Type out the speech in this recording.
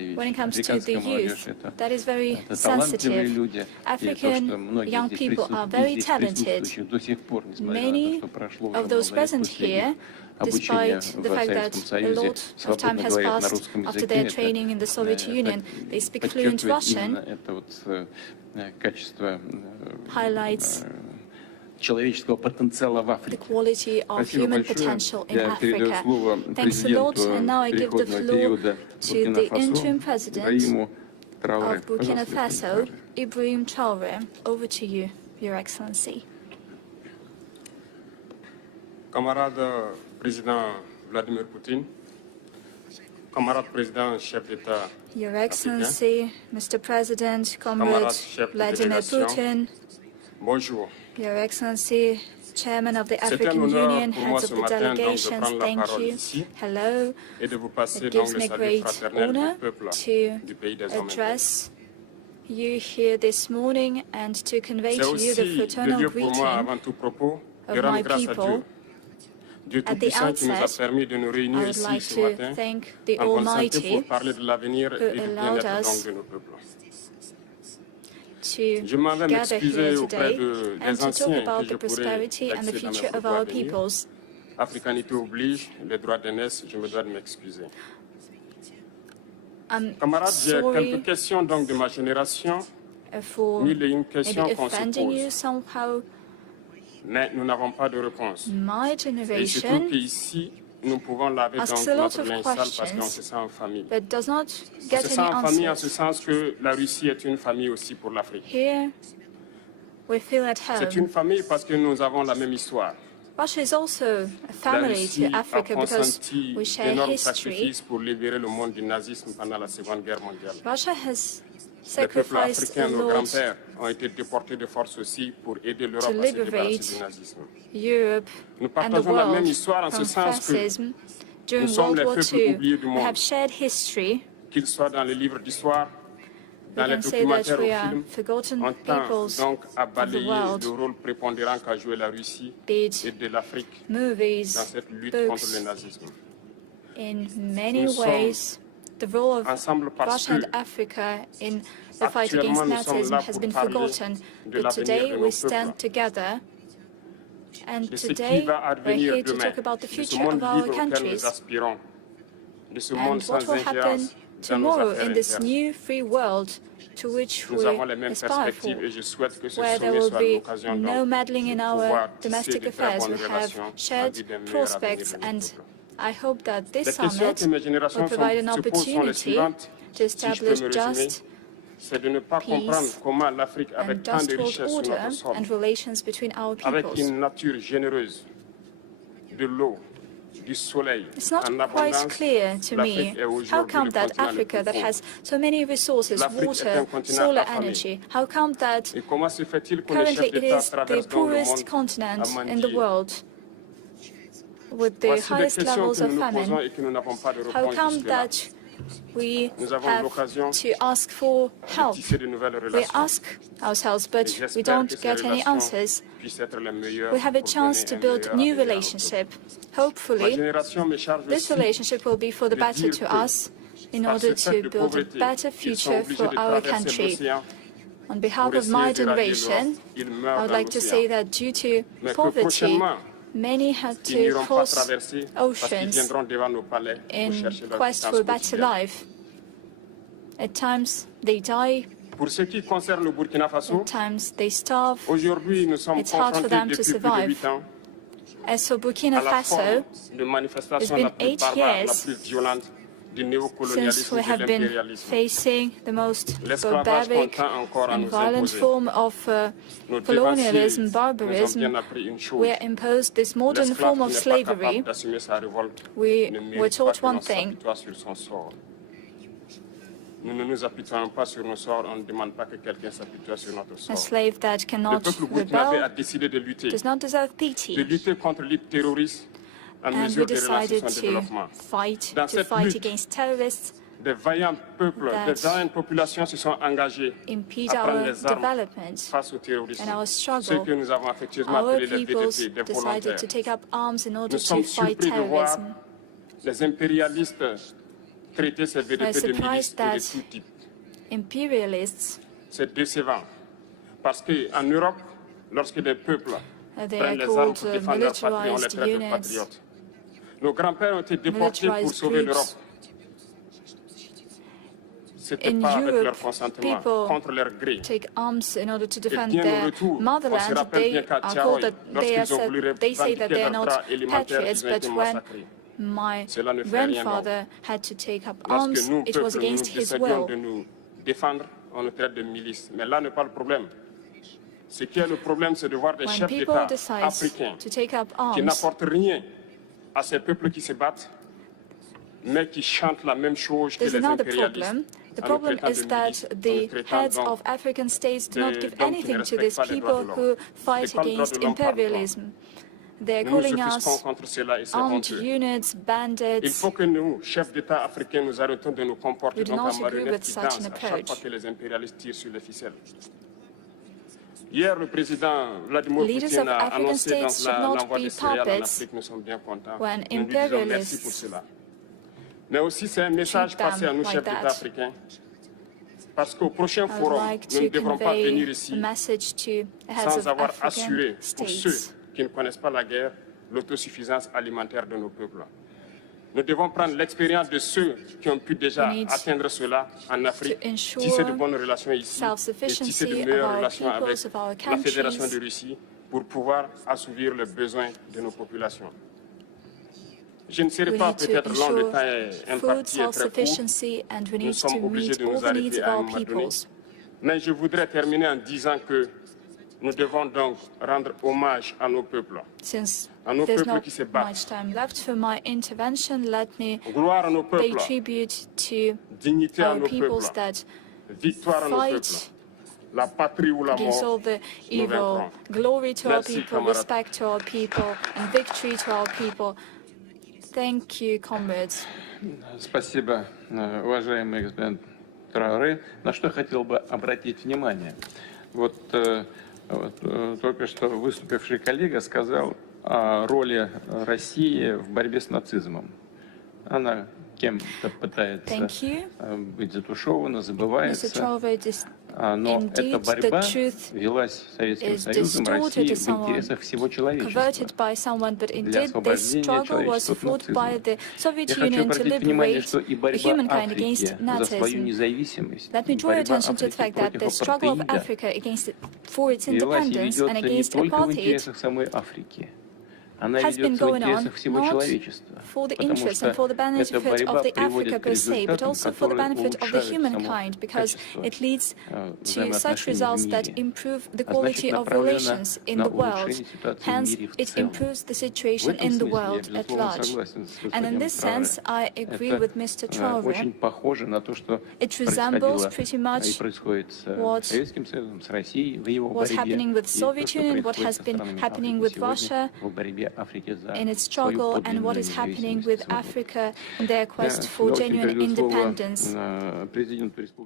when it comes to the youth, that is very sensitive. African young people are very talented. Many of those present here, despite the fact that a lot of time has passed after their training in the Soviet Union, they speak fluent Russian, highlights the quality of human potential in Africa. Thanks a lot, and now I give the floor to the interim president of Burkina Faso, Ibrahim Traore. Over to you, Your Excellency. Camarade Président Vladimir Poutine, camarade Président Chef d'État, Your Excellency, Mr. President, Comrade Vladimir Putin, bonjour. Your Excellency, Chairman of the African Union, heads of the delegations, thank you. Hello. It gives me great honor to address you here this morning and to convey to you the fraternal greeting of my people. At the outset, I would like to thank the Almighty who allowed us to gather here today and to talk about the prosperity and the future of our peoples. Africanité oblige, les droits d'aînesse, je me dois de m'excuser. Camarades, j'ai quelques questions donc de ma génération. Mille et une questions qu'on se pose. Mais nous n'avons pas de réponse. Et je trouve qu'ici, nous pouvons laver dans notre linge sale parce qu'on se sent en famille. On se sent en famille en ce sens que la Russie est une famille aussi pour l'Afrique. C'est une famille parce que nous avons la même histoire. Russia is also a family to Africa because we share history. Pour libérer le monde du nazisme pendant la Seconde Guerre mondiale. Russia has Les peuples sacrificed a africains, nos lot grands-pères, ont été déportés de force aussi pour aider l'Europe à se débarrasser du nazisme. Europe Nous and the partageons la même world histoire en ce from sens que fascism. During nous sommes World les War peuples II, oubliés du we monde. have shared history. Qu'ils soient dans les livres d'histoire, dans We les can say that documentaires we ou are films, forgotten on tend peoples donc à of the balayer world. le rôle prépondérant qu'a joué la Russie Be it et de l'Afrique movies, dans cette lutte books, contre le nazisme. in many Nous sommes ways, the role of ensemble parce Russia and que Africa in the fight against actuellement, nous sommes Nazism là has pour been parler forgotten. de But l'avenir today de we nos stand peuples, together, and de ce today qui va we're advenir here to demain, talk about the de ce future monde of our libre auquel nous countries aspirons, de ce and monde what sans will happen ingérence dans nos tomorrow affaires in this internes. new free world to which Nous we avons les mêmes aspire for, perspectives et je souhaite que ce where there sommet will soit be l'occasion no donc meddling in de our pouvoir tisser domestic de très affairs. bonnes We have relations en shared vue d'un meilleur prospects, avenir de nos and peuples. I hope that this Les questions summit que mes générations will provide an se posent sont les opportunity suivantes. to Si je peux establish me résumer, just c'est de ne pas comprendre comment l'Afrique, avec and tant just de world richesses sur order notre sol, and relations between our avec peoples. une nature généreuse, de l'eau, du soleil, It's not en quite abondance, clear to me l'Afrique est how aujourd'hui come le that continent le Africa plus that pauvre. has so many resources, L'Afrique est water, un continent solar affamé. energy, how come that Et comment se fait-il que les currently chefs it d'État is the traversent donc le poorest monde continent à in the mendier? world with the Voici les highest questions levels que of nous nous posons famine? et que nous n'avons pas de How réponse come jusque-là. that we Nous avons have l'occasion to ask for help? Tisser de nouvelles We relations. ask ourselves, Et but j'espère we que don't ces get any relations answers. puissent être les meilleures We have a pour chance donner to un build meilleur new avenir à nos relationship. peuples. Ma Hopefully, génération me charge this aussi relationship will be for the de better dire to que us in par order ce fait to de build a pauvreté, better ils sont future obligés for de our traverser country. l'océan On behalf pour of my essayer d'éradier generation, l'Europe. Ils meurent I would dans like to l'océan. say that due to Mais que poverty, prochainement, many had ils to n'iront pas cross traverser parce qu'ils oceans viendront devant nos palais pour in chercher leur quest for a existence better quotidienne. life. At times they die, Pour ce qui concerne le Burkina Faso, at times they starve. aujourd'hui nous sommes It's hard for confrontés them to depuis plus de survive. 8 ans As for Burkina à la Faso, forme de manifestation it's la been plus 8 barbare, la years plus violente du since néocolonialisme we et de have been l'impérialisme. facing the most L'esclavage barbaric continue encore à and nous violent imposer. form of Nos colonialism, dévanciers nous ont barbarism. bien appris une chose. We are imposed this modern L'esclave form qui of n'est pas slavery. capable d'assumer sa révolte We ne were mérite pas taught que l'on one thing. s'apitoie sur son sort. Nous ne nous apitoyons pas sur nos sorts, on ne demande pas que quelqu'un s'apitoie sur notre A sort. slave that Le cannot peuple burkinabé a rebel décidé de lutter does not deserve pity. contre les terroristes à And we mesure des relations decided de to développement. fight Dans cette lutte, against terrorists, des vaillants peuples, that des vaillantes populations se sont engagés impede à prendre our les armes development. face aux terroristes. and our struggle. Ceux que nous avons affectueusement Our appelés les peoples VDP, des decided volontaires. to take up arms in order Nous to sommes fight surpris de voir terrorism. les impérialistes traiter ces VDP de milices de tout type. Imperialists, c'est décevant. Parce qu'en Europe, lorsque des peuples prennent les armes pour défendre leur patrie, on les traite de patriotes. Nos grands-pères ont été déportés pour sauver l'Europe. Ce n'était pas avec leur consentement, contre leur gré. take arms in order to Et defend bien au their retour, on se motherland. rappelle bien qu'à Traore, lorsqu'ils ont voulu They say that they are revendiquer leurs not droits élémentaires, patriots, ils ont été but when massacrés. my Cela ne fait rien grandfather had to take up Lorsque arms, nous, it was peuple, against nous his essayons will. de nous défendre, on nous traite de milices. Mais là n'est pas le problème. Ce qui est le problème, c'est de voir des When chefs people d'État decide africains to take up qui arms, n'apportent rien à ces peuples qui se battent, mais qui chantent la même chose que there's les another impérialistes. problem. The en nous problem traitant is de that milices, en the nous traitant heads donc of African states do not give d'hommes qui ne anything to respectent these pas les droits people de l'homme. who fight Et quand le droit against de l'homme parle, imperialism. They're Nous nous calling offusquons us contre cela et c'est armed honteux. units, Il bandits. faut que nous, chefs d'État africains, nous arrêtons de nous comporter We do donc not en agree marionnettes with qui such dansent an à chaque fois approach. que les impérialistes tirent sur les ficelles. Hier, le président Vladimir Leaders Poutine of a African annoncé donc states should not l'envoi be de céréales en puppets Afrique. Nous sommes bien contents. when Nous lui disons merci pour imperialists cela. Mais aussi, c'est un message treat them passé à nous, like chefs that. d'État africains. Parce qu'au prochain I would forum, like nous ne to devrons pas venir convey ici a message to heads sans of avoir African assuré, pour ceux states. qui ne connaissent pas la guerre, l'autosuffisance alimentaire de nos peuples. Nous devons prendre l'expérience de ceux qui ont pu déjà We need atteindre cela en Afrique, to ensure tisser de bonnes relations ici et self-sufficiency tisser de of meilleures our relations avec peoples, of our la Fédération countries. de Russie pour pouvoir assouvir les besoins de nos populations. Je ne serai We pas need to peut-être long, le temps ensure est food imparti et très court. self-sufficiency, and we Nous need to sommes obligés meet de all nous the needs arrêter of à un our moment donné. peoples. Mais je voudrais terminer en disant que nous devons donc rendre hommage à nos peuples, Since à nos there's peuples not qui se battent. much time left for my intervention, let me Gloire à nos pay peuples, tribute to dignité à our nos peoples peuples, that victoire à nos peuples. fight La patrie ou la against all mort, the nous evil. vaincrons. Glory to our Merci, people, camarades. respect to our people, and victory to our people. Thank you, comrades. Спасибо, уважаемый господин Traore. На что я хотел бы обратить внимание. Только что выступивший коллега сказал о роли России в борьбе с нацизмом. Она кем-то пытается быть затушевана, забывается. Но эта борьба велась Советским Союзом, Россией в интересах всего человечества. Для освобождения человечества от нацизма. Я хочу обратить внимание, что и борьба Африки за свою независимость, и борьба Африки против апартеида велась и ведется не только в интересах самой Африки. Она ведется в интересах всего человечества, потому что эта борьба приводит к результатам, которые улучшают само качество взаимоотношений в мире, а значит направлена на улучшение ситуации в мире в целом. В этом смысле я, безусловно, согласен с господином Traore. Это очень похоже на то, что происходило и происходит с Советским Союзом, с Россией в его борьбе, и то, что происходит со странами Африки сегодня в борьбе Африки за in its struggle and what is happening with Africa in their quest for genuine independence.